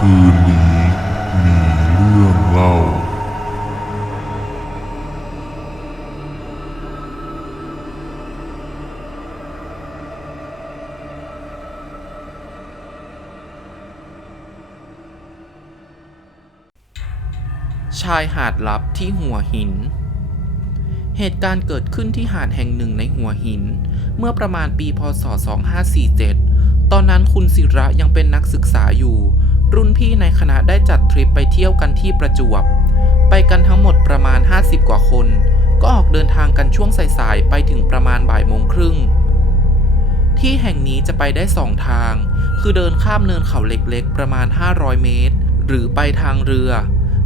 คืนนี้มีเรื่องเล่า ชายหาดลับที่หัวหิน เหตุการณ์เกิดขึ้นที่หาดแห่งหนึ่งในหัวหิน เมื่อประมาณปีพศ 2547 ตอนนั้นคุณศิระยังเป็นน รุ่นพี่ในคณะได้จัดทริปไปเที่ยวกันที่ประจวบ ไปกันทั้งหมดประมาณ 50 กว่าคน ก็ออกเดินทางกันช่วงสายๆ ไปถึงประมาณบ่ายโมงครึ่ง ที่แห่งนี้จะไปได้สองทาง คือเดินข้ามเนินเขาเล็กๆ ประมาณ 500 เมตร หรือไปทางเรือ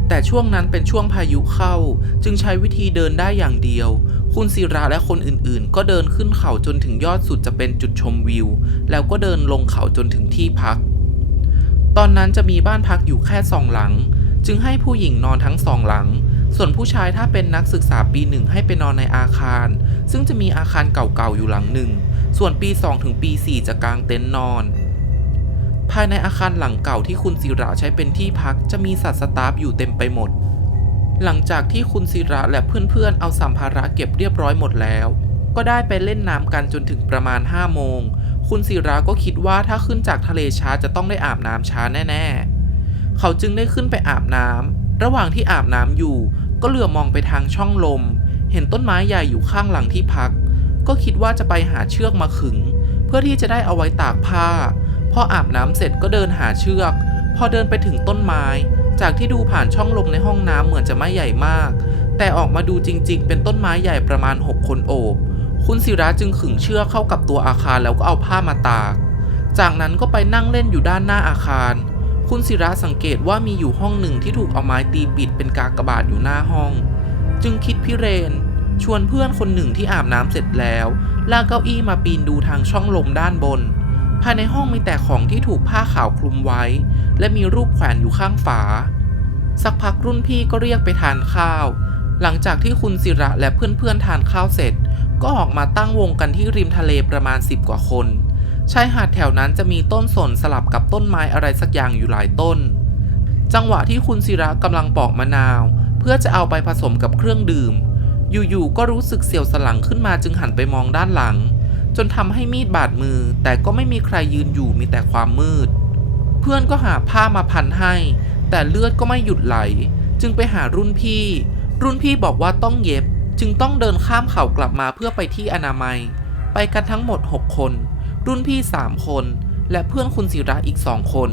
แต่ช่วงนั้นเป็นช่วงพายุเข้า จึงใช้วิธีเดินได้อย่างเดียว คุณศิระและคนอื่นๆ ก็เดินขึ้นเขาจนถึงยอดสุดจะเป็นจุดชมวิว แล้วก็เดินลงเขาจนถึงที่พัก ตอนนั้นจะมีบ้านพักอยู่แค่สองหลัง จึงให้ผู้หญิงนอนทั้งสองหลัง ส่วนผู้ชายถ้าเป็นนักศึกษาปีหนึ่งให้ไปนอนในอาคาร ซึ่งจะมีอาคารเก่าๆอยู่หลังหนึ่ง ส่วนปี2ถึงปี4จะกางเต็นท์นอน ภายในอาคารหลังเก่าที่คุณศิระใช้เป็นที่พักจะมีสัตว์สตาฟอยู่เต็มไปหมด หลังจากที่คุณศิระและเพื่อนๆเอาสัมภาระเก็บเรียบร้อยหมดแล้ว ก็ได้ไปเล่นน้ำกันจนถึงประมาณ5โมง คุณศิระก็คิดว่าถ้าขึ้นจากทะเลช้าจะต้องได้อาบน้ำช้าแน่ ๆ เขาจึงได้ขึ้นไปอาบน้ำระหว่างที่อาบน้ำอยู่ ก็เหลือมองไปทางช่องลม เห็นต้นไม้ใหญ่อยู่ข้างหลังที่พัก ก็คิดว่าจะไปหาเชือกมาขึง เพื่อที่จะได้เอาไว้ตากผ้า พออาบน้ำเสร็จก็เดินหาเชือก พอเดินไปถึงต้นไม้ จากที่ดูผ่านช่องลมในห้องน้ำเหมือนจะไม่ใหญ่มาก แต่ออกมาดูจริง ๆ เป็นต้นไม้ใหญ่ประมาณ 6 คนโอบ คุณศิระจึงขึงเชือกเข้ากับตัวอาคารแล้วก็เอาผ้ามาตาก จากนั้นก็ไปนั่งเล่นอยู่ด้านหน้าอาคาร คุณศิระสังเกตว่ามีอยู่ห้องหนึ่งที่ถูกเอาไม้ตีปิดเป็นกากบาทอยู่หน้าห้อง จึงคิดพิเรน ชวนเพื่อนคนหนึ่งที่อาบน้ำเสร็จแล้วลากเก้าอี้มาปีนดูทางช่องลมด้านบน ภายในห้องมีแต่ของที่ถูกผ้าขาวคลุมไว้ และมีรูปแขวนอยู่ข้างฝา สักพักรุ่นพี่ก็เรียกไปทานข้าว หลังจากที่คุณศิระและเพื่อนๆทานข้าวเสร็จ ก็ออกมาตั้งวงกันที่ริมทะเลประมาณ 10 กว่าคน ชายหาดแถวนั้นจะมีต้นสนสลับกับต้นไม้อะไรสักอย่างอยู่หลายต้น จังหวะที่คุณศิระกำลังปอกมะนาว เพื่อจะเอาไปผสมกับเครื่องดื่ม อยู่ๆก็รู้สึกเสียวสลังขึ้นมาจึงหันไปมองด้านหลัง จนทำให้มีดบาดมือ แต่ก็ไม่มีใครยืนอยู่มีแต่ความมืด เพื่อนก็หาผ้ามาพันให้ แต่เลือดก็ไม่หยุดไหล จึงไปหารุ่นพี่ รุ่นพี่บอกว่าต้องเย็บ จึงต้องเดินข้ามเขากลับมาเพื่อไปที่อนามัย ไปกันทั้งหมด 6 คน รุ่นพี่ 3 คน และเพื่อนคุณศิระอีก2คน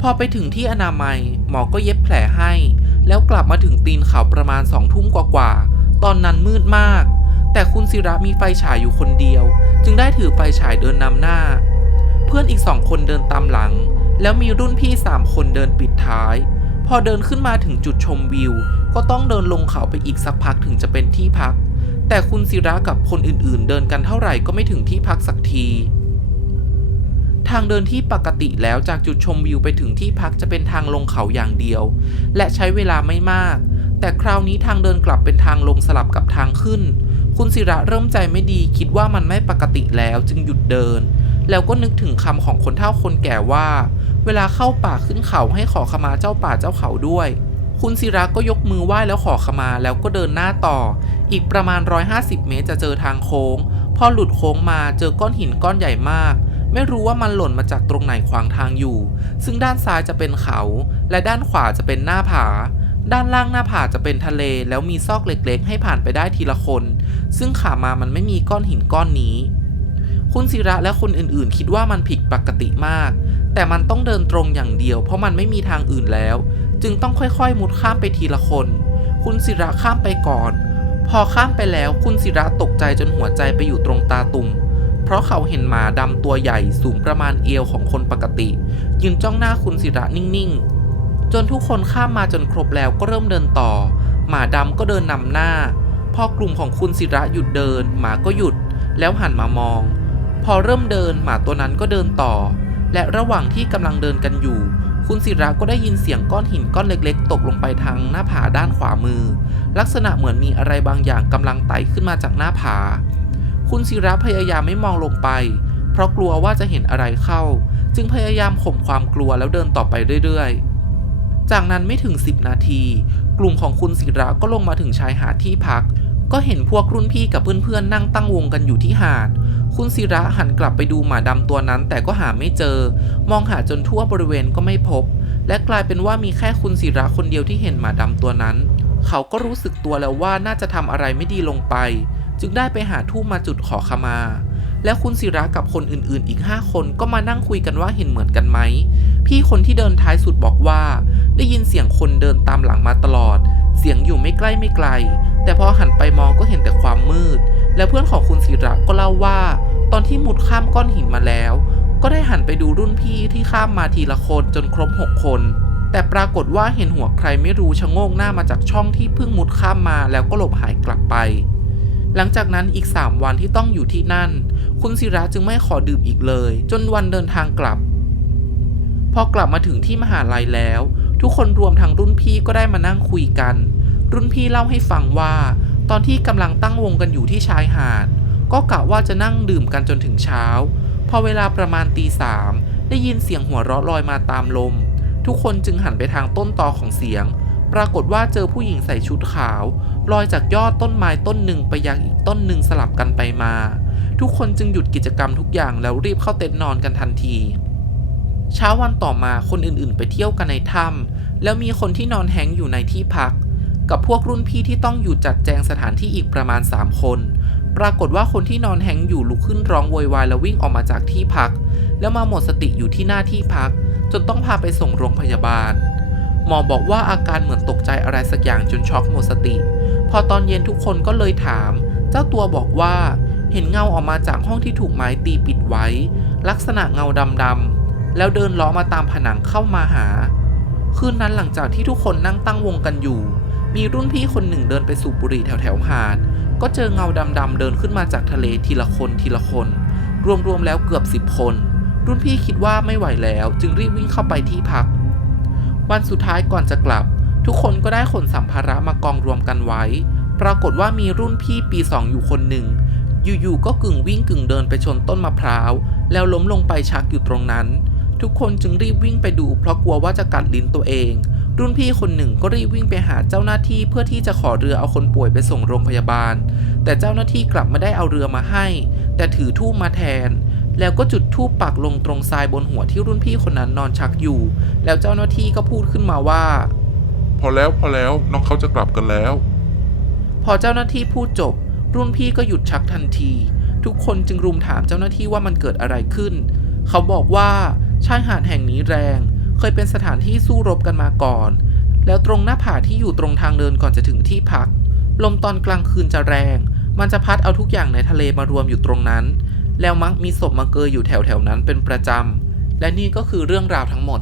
พอไปถึงที่อนามัย หมอก็เย็บแผลให้ แล้วกลับมาถึงตีนเขาประมาณสองทุ่มกว่าๆ ตอนนั้นมืดมาก แต่คุณศิระมีไฟฉายอยู่คนเดียว จึงได้ถือไฟฉายเดินนำหน้า เพื่อนอีกสองคนเดินตามหลัง แล้วมีรุ่นพี่สามคนเดินปิดท้าย พอเดินขึ้นมาถึงจุดชมวิว ก็ต้องเดินลงเขาไปอีกสักพักถึงจะเป็นที่พัก แต่คุณศิระกับคนอื่นๆ เดินกันเท่าไหร่ก็ไม่ถึงที่พักสักที ทางเดินที่ปกติแล้วจากจุดชมวิวไปถึงที่พักจะเป็นทางลงเขาอย่างเดียว และใช้เวลาไม่มาก แต่คราวนี้ทางเดินกลับเป็นทางลงสลับกับทางขึ้น คุณศิระเริ่มใจไม่ดีคิดว่ามันไม่ปกติแล้วจึงหยุดเดิน แล้วก็นึกถึงคำของคนเฒ่าคนแก่ว่า เวลาเข้าป่าขึ้นเขาให้ขอขมาเจ้าป่าเจ้าเขาด้วย คุณศิระก็ยกมือไหว้แล้วขอขมาแล้วก็เดินหน้าต่อ อีกประมาณ 150 เมตรจะเจอทางโค้ง พอหลุดโค้งมาเจอก้อนหินก้อนใหญ่มากไม่รู้ว่ามันหล่นมาจากตรงไหนขวางทางอยู่ ซึ่งด้านซ้ายจะเป็นเขา และด้านขวาจะเป็นหน้าผา ด้านล่างหน้าผาจะเป็นทะเล แล้วมีซอกเล็กๆ ให้ผ่านไปได้ทีละคน ซึ่งขามามันไม่มีก้อนหินก้อนนี้ คุณศิระและคนอื่นๆ คิดว่ามันผิดปกติมาก แต่มันต้องเดินตรงอย่างเดียว เพราะมันไม่มีทางอื่นแล้ว จึงต้องค่อยๆ มุดข้ามไปทีละคน คุณศิระข้ามไปก่อน พอข้ามไปแล้วคุณศิระตกใจจนหัวใจไปอยู่ตรงตาตุ่มเพราะเขาเห็นหมาดำตัวใหญ่สูงประมาณเอวของคนปกติ ยืนจ้องหน้าคุณศิระนิ่งๆ จนทุกคนข้ามมาจนครบแล้วก็เริ่มเดินต่อ หมาดำก็เดินนำหน้า พอกลุ่มของคุณศิระหยุดเดิน หมาก็หยุด แล้วหันมามอง พอเริ่มเดินหมาตัวนั้นก็เดินต่อ และระหว่างที่กำลังเดินกันอยู่ คุณศิระก็ได้ยินเสียงก้อนหินก้อนเล็กๆ ตกลงไปทางหน้าผาด้านขวามือ ลักษณะเหมือนมีอะไรบางอย่างกำลังไต่ขึ้นมาจากหน้าผา คุณศิระพยายามไม่มองลงไป เพราะกลัวว่าจะเห็นอะไรเข้า จึงพยายามข่มความกลัวแล้วเดินต่อไปเรื่อยๆ จากนั้นไม่ถึง 10 นาที กลุ่มของคุณศิระก็ลงมาถึงชายหาดที่พัก ก็เห็นพวกรุ่นพี่กับเพื่อนๆนั่งตั้งวงกันอยู่ที่หาด คุณศิระหันกลับไปดูหมาดำตัวนั้นแต่ก็หาไม่เจอ มองหาจนทั่วบริเวณก็ไม่พบ และกลายเป็นว่ามีแค่คุณศิระคนเดียวที่เห็นหมาดำตัวนั้น เขาก็รู้สึกตัวแล้วว่าน่าจะทำอะไรไม่ดีลงไป จึงได้ไปหาทูบมาจุดขอขมาแล้วคุณศิระกับคนอื่นๆ อีก 5 คนก็มานั่งคุยกันว่าเห็นเหมือนกันไหม พี่คนที่เดินท้ายสุดบอกว่า ได้ยินเสียงคนเดินตามหลังมาตลอด เสียงอยู่ไม่ใกล้ไม่ไกล แต่พอหันไปมองก็เห็นแต่ความมืด และเพื่อนของคุณศิระก็เล่าว่า ตอนที่มุดข้ามก้อนหินมาแล้ว ก็ได้หันไปดูรุ่นพี่ที่ข้ามมาทีละคนจนครบ6คน แต่ปรากฏว่าเห็นหัวใครไม่รู้ชะโงกหน้ามาจากช่องที่เพิ่งมุดข้ามมาแล้วก็หลบหายกลับไป หลังจากนั้นอีก 3 วันที่ต้องอยู่ที่นั่น คุณศิระจึงไม่ขอดื่มอีกเลย จนวันเดินทางกลับ พอกลับมาถึงที่มหาลัยแล้ว ทุกคนรวมทั้งรุ่นพี่ก็ได้มานั่งคุยกัน รุ่นพี่เล่าให้ฟังว่า ตอนที่กำลังตั้งวงกันอยู่ที่ชายหาด ก็กะว่าจะนั่งดื่มกันจนถึงเช้า พอเวลาประมาณตีสามได้ยินเสียงหัวเราะลอยมาตามลม ทุกคนจึงหันไปทางต้นตอของเสียง ปรากฏว่าเจอผู้หญิงใส่ชุดขาว ลอยจากยอดต้นไม้ต้นหนึ่งไปยังอีกต้นหนึ่งสลับกันไปมา ทุกคนจึงหยุดกิจกรรมทุกอย่างแล้วรีบเข้าเต็นท์นอนกันทันที เช้าวันต่อมาคนอื่นๆ ไปเที่ยวกันในถ้ำแล้วมีคนที่นอนแฮงอยู่ในที่พัก กับพวกรุ่นพี่ที่ต้องอยู่จัดแจงสถานที่อีกประมาณ 3 คน ปรากฏว่าคนที่นอนแฮงอยู่ลุกขึ้นร้องโวยวายแล้ววิ่งออกมาจากที่พัก แล้วมาหมดสติอยู่ที่หน้าที่พัก จนต้องพาไปส่งโรงพยาบาล หมอบอกว่าอาการเหมือนตกใจอะไรสักอย่างจนช็อกหมดสติ พอตอนเย็นทุกคนก็เลยถาม เจ้าตัวบอกว่า เห็นเงาออกมาจากห้องที่ถูกไม้ตีปิดไว้ ลักษณะเงาดำๆแล้วเดินล้อมาตามผนังเข้ามาหา คืนนั้นหลังจากที่ทุกคนนั่งตั้งวงกันอยู่ มีรุ่นพี่คนหนึ่งเดินไปสูบบุหรี่แถวแถวๆหาด ก็เจอเงาดำๆเดินขึ้นมาจากทะเลทีละคนทีละคน รวมๆแล้วเกือบสิบคน รุ่นพี่คิดว่าไม่ไหวแล้ว จึงรีบวิ่งเข้าไปที่พัก วันสุดท้ายก่อนจะกลับ ทุกคนก็ได้ขนสัมภาระมากองรวมกันไว้ ปรากฏว่ามีรุ่นพี่ปีสองอยู่คนหนึ่ง อยู่ๆก็กึ่งวิ่งกึ่งเดินไปชนต้นมะพร้าว แล้วล้มลงไปชักอยู่ตรงนั้น ทุกคนจึงรีบวิ่งไปดู เพราะกลัวว่าจะกัดลิ้นตัวเอง รุ่นพี่คนหนึ่งก็รีบวิ่งไปหาเจ้าหน้าที่เพื่อที่จะขอเรือเอาคนป่วยไปส่งโรงพยาบาล แต่เจ้าหน้าที่กลับไม่ได้เอาเรือมาให้ แต่ถือทูบมาแทน แล้วก็จุดทูบปักลงตรงทรายบนหัวที่รุ่นพี่คนนั้นนอนชักอยู่ แล้วเจ้าหน้าที่ก็พูดขึ้นมาว่า พอแล้วพอแล้วน้องเขาจะกลับกันแล้ว พอเจ้าหน้าที่พูดจบ รุ่นพี่ก็หยุดชักทันที ทุกคนจึงรุมถามเจ้าหน้าที่ว่ามันเกิดอะไรขึ้น เขาบอกว่าชายหาดแห่งนี้แรง เคยเป็นสถานที่สู้รบกันมาก่อน แล้วตรงหน้าผาที่อยู่ตรงทางเดินก่อนจะถึงที่พัก ลมตอนกลางคืนจะแรง มันจะพัดเอาทุกอย่างในทะเลมารวมอยู่ตรงนั้น แล้วมักมีศพมาเกยอยู่แถวๆนั้นเป็นประจำและนี่ก็คือเรื่องราวทั้งหมด